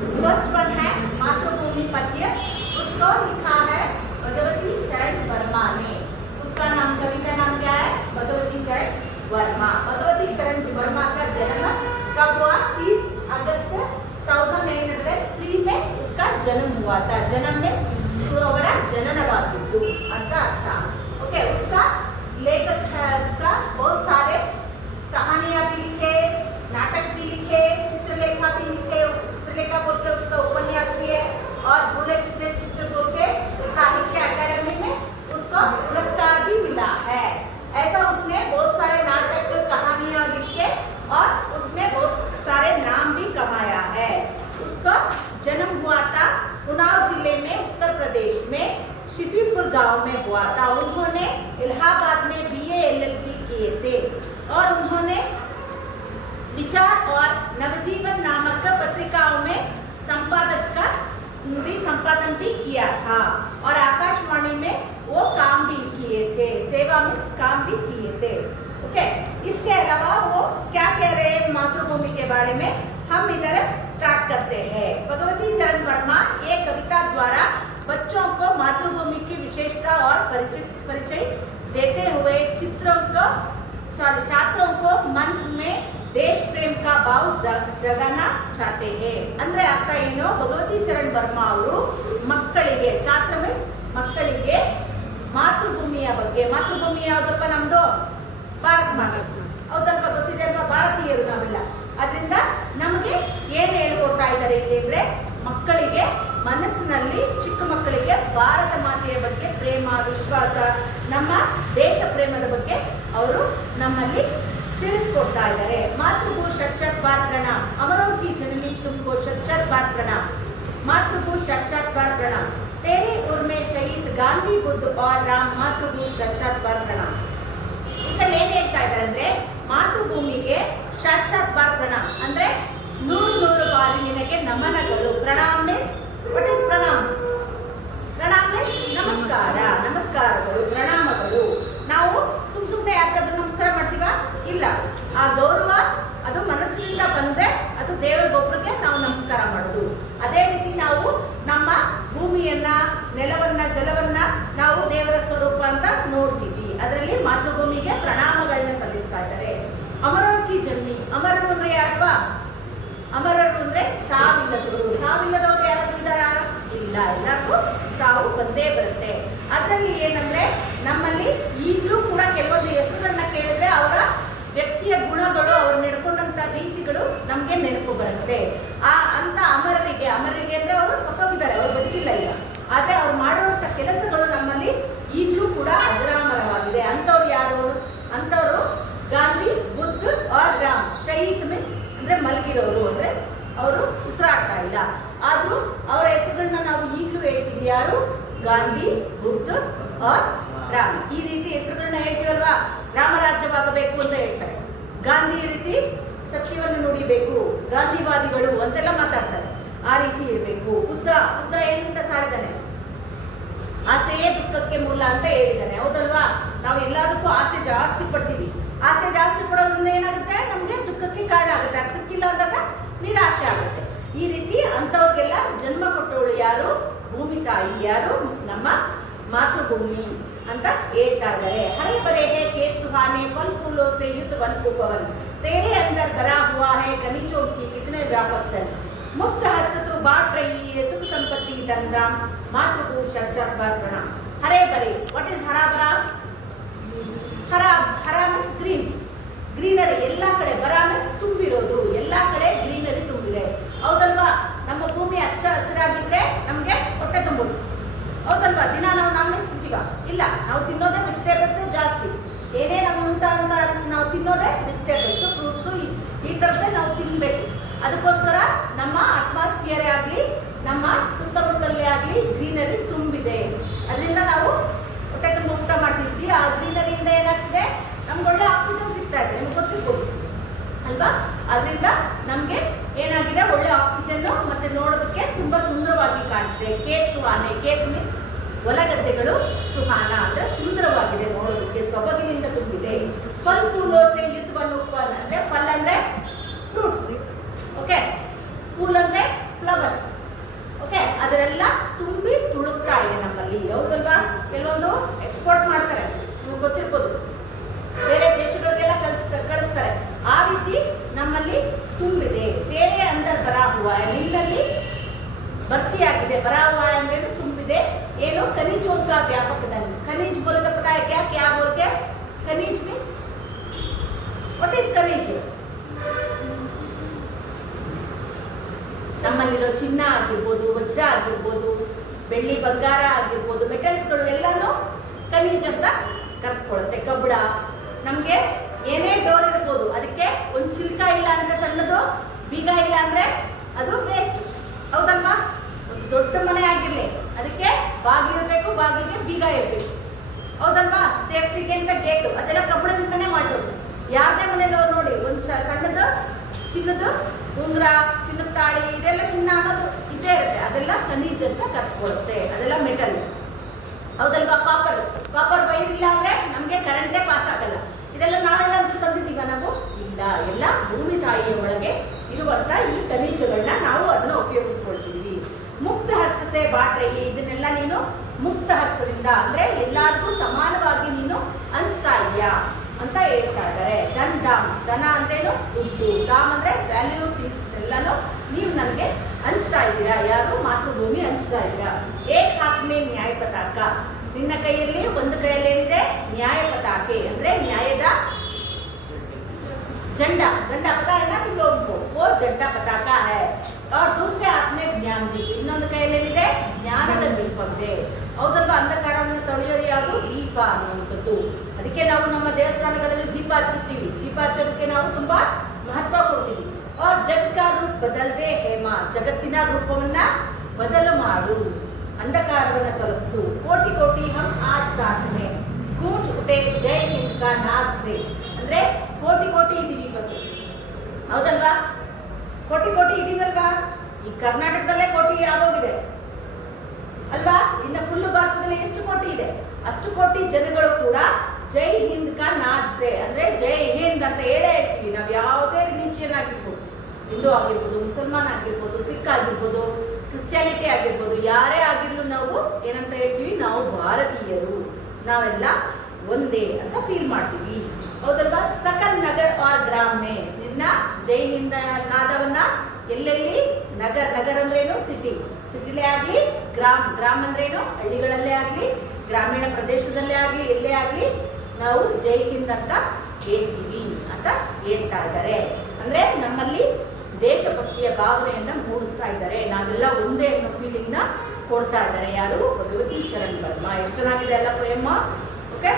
First one है मातृभूमि पद्य, उसको लिखा है भगवती चरण वर्मा ने। उसका नाम, कवि का नाम क्या है? भगवती चरण वर्मा। भगवती चरण वर्मा का जन्म कब हुआ? 30 अगस्त 1903 में उसका जन्म हुआ था। जन्म में ಅವರ ಜನನವಾಗಿದ್ದು ಅಂತ ಅರ್ಥ। ओके, उसका लेखक का बहुत सारे कहानियां भी लिखे, नाटक भी लिखे, चित्रलेखा भी लिखे। चित्रलेखा बोल के उसका उपन्यास भी है और पूरे किसने चित्र बोल के साहित्य अकादमी में उसको पुरस्कार भी मिला है। ऐसा उसने बहुत सारे नाटक कहानियां लिखे और उसने बहुत सारे नाम भी कमाया है। उसका जन्म हुआ था उन्नाव जिले में, उत्तर प्रदेश में शिफीपुर गांव में हुआ था। उन्होंने इलाहाबाद में BA LLB किए थे और उन्होंने विचार और नवजीवन नामक पत्रिकाओं में संपादन भी किया था और आकाशवाणी में वो काम भी किए थे, सेवा में काम भी किए थे। ओके, इसके अलावा वो क्या कह रहे हैं मातृभूमि के बारे में, हम इधर स्टार्ट करते हैं। भगवती चरण वर्मा एक कविता द्वारा बच्चों को मातृभूमि की विशेषता और परिचय देते हुए छात्रों को मन में देश प्रेम का भाव जगाना चाहते हैं। ಅಂದ್ರೆ ಅರ್ಥ ಏನು? ಭಗವತಿ ಚರಣ್ ವರ್ಮಾ ಅವರು ಮಕ್ಕಳಿಗೆ, ಛಾತ್ರ ಮೀನ್ಸ್ ಮಕ್ಕಳಿಗೆ ಮಾತೃಭೂಮಿಯ ಬಗ್ಗೆ, ಮಾತೃಭೂಮಿ ಯಾವುದಪ್ಪ? ನಮ್ದು ಭಾರತ ಮಾತೆ, ಹೌದಲ್ವಾ? ಗೊತ್ತಿದೆ ಅಲ್ವಾ? ಭಾರತೀಯರು ನಾವೆಲ್ಲ. ಅದರಿಂದ ನಮಗೆ ಏನು ಹೇಳ್ಕೊಡ್ತಾ ಇದ್ದಾರೆ ಇಲ್ಲಿ ಅಂದ್ರೆ, ಮಕ್ಕಳಿಗೆ ಮನಸ್ಸಿನಲ್ಲಿ, ಚಿಕ್ಕ ಮಕ್ಕಳಿಗೆ ಭಾರತ ಮಾತೆಯ ಬಗ್ಗೆ ಪ್ರೇಮ, ವಿಶ್ವಾಸ, ನಮ್ಮ ದೇಶ ಪ್ರೇಮದ ಬಗ್ಗೆ ಅವರು ನಮ್ಮಲ್ಲಿ ತಿಳಿಸ್ಕೊಡ್ತಾ ಇದ್ದಾರೆ। मातृभू साक्षात बार प्रणाम, अमरों की जननी तुमको साक्षात बार प्रणाम। मातृभू साक्षात बार प्रणाम, तेरे उर में शहीद ಗಾಂಧಿ ಬುದ್ಧ और राम, मातृभू साक्षात बार प्रणाम। ಇದರಲ್ಲಿ ಏನ್ ಹೇಳ್ತಾ ಇದ್ದಾರೆ ಅಂದ್ರೆ, ಮಾತೃಭೂಮಿಗೆ ಸಾಕ್ಷಾತ್ ಬಾರ್ ಪ್ರಣಾಮ್ ಅಂದ್ರೆ 100 ಬಾರಿ ನಿನಗೆ ನಮನಗಳು। Pranam means what is Pranam? Pranam means ನಮಸ್ಕಾರ, ನಮಸ್ಕಾರಗಳು, ಪ್ರಣಾಮಗಳು। ನಾವು ಸುಮ್ಮನೆ ಯಾಕಾದ್ರೂ ನಮಸ್ಕಾರ ಮಾಡ್ತೀವ? ಇಲ್ಲ, ಆ ಗೌರವ ಅದು ಮನಸ್ಸಿನಿಂದ ಬಂದ್ರೆ ಅದು ದೇವರಿಗೊಬ್ಬರಿಗೆ ನಾವು ನಮಸ್ಕಾರ ಮಾಡೋದು। ಅದೇ ರೀತಿ ನಾವು ನಮ್ಮ ಭೂಮಿಯನ್ನ, ನೆಲವನ್ನ, ಜಲವನ್ನ ನಾವು ದೇವರ ಸ್ವರೂಪ ಅಂತ ನೋಡ್ತೀವಿ। ಅದರಲ್ಲಿ ಮಾತೃಭೂಮಿಗೆ ಪ್ರಣಾಮಗಳನ್ನ ಸಲ್ಲಿಸ್ತಾ ಇದ್ದಾರೆ। ಅಮರಕಿ ಜನ್ಮಿ, ಅಮರರು ಅಂದ್ರೆ ಯಾರಪ್ಪ? ಅಮರರು ಅಂದ್ರೆ ಸಾವಿಲ್ಲದವರು। ಸಾವಿಲ್ಲದವರು ಯಾರಾದ್ರೂ ಇದ್ದಾರಾ? ಇಲ್ಲ, ಎಲ್ಲರಿಗೂ ಸಾವು ಬಂದೇ ಬರುತ್ತೆ। ಅದರಲ್ಲಿ ಏನಂದ್ರೆ, ನಮ್ಮಲ್ಲಿ ಈಗಲೂ ಕೂಡ ಕೆಲವೊಂದು ಹೆಸರುಗಳನ್ನ ಕೇಳಿದ್ರೆ ಅವರ ವ್ಯಕ್ತಿಯ ಗುಣಗಳು, ಅವ್ರು ನಡ್ಕೊಂಡಂತ ರೀತಿಗಳು ನಮ್ಗೆ ನೆನಪು ಬರುತ್ತೆ। ಅಂತ ಅಮರರಿಗೆ ಅಂದ್ರೆ ಅವರು ಸತ್ತೋಗಿದ್ದಾರೆ, ಅವ್ರು ಬದುಕಿಲ್ಲ ಈಗ, ಆದ್ರೆ ಅವ್ರು ಮಾಡುವಂತ ಕೆಲಸಗಳು ನಮ್ಮಲ್ಲಿ ಈಗಲೂ ಕೂಡ ಅಜರಾಮರವಾಗಿದೆ। ಅಂತವ್ರು ಯಾರು? ಅಂತವರು ಗಾಂಧಿ, ಬುದ್ಧ और ರಾಮ್। ಶಹೀದ್ ಮೀನ್ಸ್ ಅಂದ್ರೆ ಮಲಗಿರೋರು, ಅಂದ್ರೆ ಅವರು ಉಸಿರಾಡ್ತಾ ಇಲ್ಲ, ಆದ್ರೂ ಅವರ ಹೆಸರುಗಳನ್ನ ನಾವು ಈಗಲೂ ಹೇಳ್ತೀವಿ। ಯಾರು? ಗಾಂಧಿ, ಬುದ್ಧ और ರಾಮ್। ಈ ರೀತಿ ಹೆಸರುಗಳನ್ನ ಹೇಳ್ತೀವಲ್ವಾ? ರಾಮರಾಜ್ಯವಾಗಬೇಕು ಅಂತ ಹೇಳ್ತಾರೆ, ಗಾಂಧಿ ರೀತಿ ಸತ್ಯವನ್ನು ನುಡಿಬೇಕು, ಗಾಂಧಿವಾದಿಗಳು ಅಂತೆಲ್ಲ ಮಾತಾಡ್ತಾರೆ, ಆ ರೀತಿ ಇರಬೇಕು। ಬುದ್ಧ ಏನಂತ ಸಾರಿದ್ದಾನೆ? ಆಸೆಯೇ ದುಃಖಕ್ಕೆ ಮೂಲ ಅಂತ ಹೇಳಿದ್ದಾನೆ, ಹೌದಲ್ವಾ? ನಾವು ಎಲ್ಲದಕ್ಕೂ ಆಸೆ ಜಾಸ್ತಿ ಪಡ್ತೀವಿ, ಆಸೆ ಜಾಸ್ತಿ ಪಡೋದ್ರಿಂದ ಏನಾಗುತ್ತೆ? ನಮ್ಗೆ ದುಃಖಕ್ಕೆ ಕಾರಣ ಆಗುತ್ತೆ, ಅದು ಸಿಕ್ಕಿಲ್ಲ ಅಂದಾಗ ನಿರಾಶೆ ಆಗುತ್ತೆ। ಈ ರೀತಿ ಅಂತವ್ರಿಗೆಲ್ಲ ಜನ್ಮ ಕೊಟ್ಟವಳು ಯಾರು? ಭೂಮಿ ತಾಯಿ। ಯಾರು? ನಮ್ಮ ಮಾತೃಭೂಮಿ ಅಂತ ಹೇಳ್ತಾ ಇದ್ದಾರೆ। ಹರೆ ಬರೆ ಹೇ खेत सुहाने, फल फूलों से युक्त वन उपवन, तेरे अंदर भरा हुआ है खनिजों की कितने व्यापक धन, मुक्त हस्त तू बांट रही है सुख संपत्ति धनधाम, मातृभू साक्षात बार प्रणाम। हरे भरे, व्हाट इज हरा भरा? हरा मीन्स ग्रीन, ಗ್ರೀನರಿ ಎಲ್ಲ ಕಡೆ। ಬರ ಮೀನ್ಸ್ ತುಂಬಿರೋದು, ಎಲ್ಲ ಕಡೆ ಗ್ರೀನರಿ ತುಂಬಿದೆ, ಹೌದಲ್ವಾ? ನಮ್ಮ ಭೂಮಿ ಹಚ್ಚ ಹಸಿರಾಗಿದ್ರೆ ನಮ್ಗೆ ಹೊಟ್ಟೆ ತುಂಬೋದು, ಹೌದಲ್ವಾ? ದಿನ ನಾವು ನಾನ್ ವೆಜ್ ತಿಂತೀವ? ಇಲ್ಲ, ನಾವು ತಿನ್ನೋದೇ ವೆಜಿಟೇಬಲ್ಸ್ ಜಾಸ್ತಿ। ಏನೇ ನಮ್ಮ ಊಟ ಅಂತ ನಾವು ತಿನ್ನೋದೇ ವೆಜಿಟೇಬಲ್ಸ್, ಫ್ರೂಟ್ಸು, ಈ ಥರದ್ದೇ ನಾವು ತಿನ್ನಬೇಕು। ಅದಕ್ಕೋಸ್ಕರ ನಮ್ಮ ಅಟ್ಮಾಸ್ಫಿಯರೇ ಆಗಲಿ, ನಮ್ಮ ಸುತ್ತಮುತ್ತಲೇ ಆಗಲಿ ಗ್ರೀನರಿ ತುಂಬಿದೆ, ಅದರಿಂದ ನಾವು ಹೊಟ್ಟೆ ತುಂಬ ಊಟ ಮಾಡ್ತಿದ್ವಿ। ಆ ಗ್ರೀನರಿಯಿಂದ ಏನಾಗ್ತಿದೆ? ನಮ್ಗೆ ಒಳ್ಳೆ ಆಕ್ಸಿಜನ್ ಸಿಗ್ತಾ ಇದೆ, ನಿಮ್ಗೆ ಗೊತ್ತಿರ್ಬೋದು ಅಲ್ವಾ? ಅದರಿಂದ ನಮ್ಗೆ ಏನಾಗಿದೆ? ಒಳ್ಳೆ ಆಕ್ಸಿಜನ್, ಮತ್ತೆ ನೋಡೋದಕ್ಕೆ ತುಂಬಾ ಸುಂದರವಾಗಿ ಕಾಣುತ್ತೆ। ಕೇತ್ ಸುಹಾನೆ, ಕೇತ್ ಮೀನ್ಸ್ ಹೊಲಗದ್ದೆಗಳು, ಸುಹಾನ ಅಂದ್ರೆ ಸುಂದರವಾಗಿದೆ ನೋಡೋದಕ್ಕೆ, ಸೊಬಗಿನಿಂದ ತುಂಬಿದೆ। ಫಲ್ ಫೂಲೋಸೆ ಯುದ್ಧವನ್ನು ಉತ್ಪನ್ನ ಅಂದ್ರೆ ಫಲ್ ಅಂದ್ರೆ ಫ್ರೂಟ್ಸ್, ಓಕೆ, ಫೂಲ್ ಅಂದ್ರೆ ಫ್ಲವರ್ಸ್, ನಮ್ಮಲ್ಲಿ ತುಂಬಿದೆ. ತೇರೆ ಅಂದರ್ ಬರಾ ಹುವಾ ನಿನ್ನಲ್ಲಿ ಭರ್ತಿಯಾಗಿದೆ. ಬರಾ ಹುವಾ ಅಂದ್ರೆ ತುಂಬಿದೆ. ಏನು ಖನಿಜೋं का व्यापक धन. खनिज बोले तो पता है क्या क्या बोल के? खनिज मीन्स व्हाट इज खनिज? ನಮ್ಮಲ್ಲಿರೋ ಚಿನ್ನ ಆಗಿರ್ಬೋದು, ವಜ್ರ ಆಗಿರ್ಬೋದು, ಬೆಳ್ಳಿ ಬಂಗಾರ ಆಗಿರ್ಬೋದು, ಮೆಟಲ್ಸ್ಗಳು ಎಲ್ಲಾನು ಖನಿಜ್ ಅಂತ ಕರೆಸ್ಕೊಳ್ಳುತ್ತೆ. ಕಬ್ಬಣ ನಮಗೆ ಏನೇ ಡೋರ್ ಇರ್ಬೋದು, ಅದಕ್ಕೆ ಒಂದು ಚಿಲ್ಕ ಇಲ್ಲ ಅಂದ್ರೆ ಸಣ್ಣದು, ಬೀಗ ಇಲ್ಲ ಅಂದ್ರೆ ಅದು ವೇಸ್ಟ್. ಹೌದಲ್ವಾ? ಒಂದು ದೊಡ್ಡ ಮನೆ ಆಗಿರ್ಲಿ, ಅದಕ್ಕೆ ಬಾಗಿಲಿರ್ಬೇಕು, ಬಾಗಿಲಿಗೆ ಬೀಗ ಇರಬೇಕು. ಹೌದಲ್ವಾ? ಸೇಫ್ಟಿಗೆ ಅಂತ ಗೇಟು, ಅದೆಲ್ಲ ಕಬ್ಬಣದಿಂದನೇ ಮಾಡೋದು. ಯಾರದೇ ಮನೇಲಿ ನೋಡಿ ಒಂದು ಸಣ್ಣದು ಚಿನ್ನದ ಉಂಗುರ, ಚಿನ್ನದ ತಾಳಿ, ಇದೆಲ್ಲ ಚಿನ್ನ ಅನ್ನೋದು ಇದ್ದೇ ಇರುತ್ತೆ. ಅದೆಲ್ಲ ಖನಿಜ್ ಅಂತ ಕರೆಸ್ಕೊಳ್ಳುತ್ತೆ. ಅದೆಲ್ಲ ಮೆಟಲ್. ಹೌದಲ್ವಾ? ಕಾಪರ್, ಕಾಪರ್ ಬೈದಿಲ್ಲ ಅಂದ್ರೆ ನಮಗೆ ಕರೆಂಟೇ ಪಾಸ್ ಆಗಲ್ಲ. ಇದೆಲ್ಲ ನಾವೆಲ್ಲ ತಂದಿದ್ದೀವ ನಾವು? ಇಲ್ಲ. ಎಲ್ಲ ಭೂಮಿ ತಾಯಿಯ ಒಳಗೆ ಇರುವಂತ ಈ ಖನಿಜಗಳನ್ನ ನಾವು ಅದನ್ನ ಉಪಯೋಗಿಸ್ಕೊಳ್ತೀವಿ. ಮುಕ್ತ ಹಸ್ತಸೆ ಬಾಟ್ರಯಿ, ಇದನ್ನೆಲ್ಲ ನೀನು ಮುಕ್ತ ಹಸ್ತದಿಂದ ಅಂದ್ರೆ ಎಲ್ಲಾರ್ಗೂ ಸಮಾನವಾಗಿ ನೀನು ಹಂಚ್ತಾ ಇದೆಯಾ ಅಂತ ಹೇಳ್ತಾ ಇದ್ದಾರೆ. ಧನ್ ದಾಮ್, ಧನ ಅಂದ್ರೇನು? ದುಡ್ಡು. ದಾಮ್ ಅಂದ್ರೆ ವ್ಯಾಲ್ಯೂ ಥಿಂಗ್ಸ್ ಎಲ್ಲಾನು ನೀವು ನನಗೆ ಹಂಚ್ತಾ ಇದ್ದೀರಾ. ಯಾರು? ಮಾತೃಭೂಮಿ ಹಂಚ್ತಾ ಇದ್ದೀರಾ. ಏಕ್ ಹಾತ್ ಮೇ ನ್ಯಾಯ ಪತಾಕ, ನಿನ್ನ ಕೈಯಲ್ಲಿ ಒಂದು ಕೈಯಲ್ಲಿ ಏನಿದೆ? ನ್ಯಾಯ ಪತಾಕೆ ಅಂದ್ರೆ ನ್ಯಾಯದ झंडा. झंडा पता है ना तुम लोगों को? वो झंडा पताका है. और दूसरे हाथ में ज्ञान दीप, ಇನ್ನೊಂದು ಕೈಯಲ್ಲಿ ಏನಿದೆ? ಜ್ಞಾನದ ದೀಪವಿದೆ. ಹೌದಲ್ವಾ? ಅಂಧಕಾರವನ್ನು ತೊಳೆಯೋದು ಯಾವುದು? ದೀಪ ಅನ್ನುವಂಥದ್ದು. ಅದಕ್ಕೆ ನಾವು ನಮ್ಮ ದೇವಸ್ಥಾನಗಳಲ್ಲಿ ದೀಪ ಹಚ್ಚುತ್ತೀವಿ. ದೀಪ ಹಚ್ಚೋದಕ್ಕೆ ನಾವು ತುಂಬಾ ಮಹತ್ವ ಕೊಡ್ತೀವಿ. और जग का रूप बदलते ಹೇಮಾ, ಜಗತ್ತಿನ ರೂಪವನ್ನ ಬದಲು ಮಾಡು, ಅಂಧಕಾರವನ್ನು ತೊಲಗಿಸು. ಕೋಟಿ ಕೋಟಿ ಹಮ್ ಆಜ್ ಸಾಥ್ ಮೇ ಗೂಂಜ್ ಉಠೆ ಜೈ ಹಿಂದ್ ಕಾ ನಾದ್ ಸೆ, ಅಂದ್ರೆ ಕೋಟಿ ಕೋಟಿ ಇದೀವಿ ಇವತ್ತು. ಹೌದಲ್ವಾ? ಕೋಟಿ ಕೋಟಿ ಇದೀವಲ್ವಾ? ಈ ಕರ್ನಾಟಕದಲ್ಲೇ ಕೋಟಿ ಆಗೋಗಿದೆ ಅಲ್ವಾ? ಇನ್ನು ಫುಲ್ ಭಾರತದಲ್ಲಿ ಎಷ್ಟು ಕೋಟಿ ಇದೆ? ಅಷ್ಟು ಕೋಟಿ ಜನಗಳು ಕೂಡ ಜೈ ಹಿಂದ್ ಕಾ ನಾದ್ ಸೆ ಅಂದ್ರೆ ಜೈ ಹಿಂದ್ ಅಂತ ಹೇಳೇ ಹೇಳ್ತೀವಿ. ನಾವು ಯಾವುದೇ ರಿಲಿಜಿಯನ್ ಆಗಿರ್ಬೋದು, ಹಿಂದೂ ಆಗಿರ್ಬೋದು, ಮುಸಲ್ಮಾನ್ ಆಗಿರ್ಬೋದು, ಸಿಖ್ ಆಗಿರ್ಬೋದು, ಕ್ರಿಶ್ಚಿಯಾನಿಟಿ ಆಗಿರ್ಬೋದು, ಯಾರೇ ಆಗಿರ್ಲು ನಾವು ಏನಂತ ಹೇಳ್ತೀವಿ? ನಾವು ಭಾರತೀಯರು, ನಾವೆಲ್ಲ ಒಂದೇ ಅಂತ ಫೀಲ್ ಮಾಡ್ತೀವಿ. ಹೌದಲ್ವಾ? ಸಕಲ್ ನಗರ್ ಆರ್ ಗ್ರಾಮೇ, ನಿನ್ನ ಜೈ ಹಿಂದ್ ನಾದವನ್ನ ಎಲ್ಲೆಲ್ಲಿ? ನಗರ್, ನಗರ್ ಅಂದ್ರೇನು? ಸಿಟಿ, ಸಿಟಿಲೇ ಆಗ್ಲಿ, ಗ್ರಾಮ್, ಗ್ರಾಮ್ ಅಂದ್ರೇನು? ಹಳ್ಳಿಗಳಲ್ಲೇ ಆಗ್ಲಿ, ಗ್ರಾಮೀಣ ಪ್ರದೇಶದಲ್ಲೇ ಆಗ್ಲಿ, ಎಲ್ಲೇ ಆಗ್ಲಿ ನಾವು ಜೈ ಹಿಂದ್ ಅಂತ ಹೇಳ್ತೀವಿ ಅಂತ ಹೇಳ್ತಾ ಇದ್ದಾರೆ. ಅಂದ್ರೆ ನಮ್ಮಲ್ಲಿ ದೇಶಭಕ್ತಿಯ ಭಾವನೆಯನ್ನ ಮೂಡಿಸ್ತಾ ಇದ್ದಾರೆ. ನಾವೆಲ್ಲ ಒಂದೇ ಅನ್ನೋ ಫೀಲಿಂಗ್ ನ ಕೊಡ್ತಾ ಇದ್ದಾರೆ. ಯಾರು? ಭಗವತಿ ಚರಣ್ ವರ್ಮಾ. ಎಷ್ಟು ಚೆನ್ನಾಗಿದೆ ಅಲ್ಲ ಪೊಯಮ್ಮ? ಓಕೆ.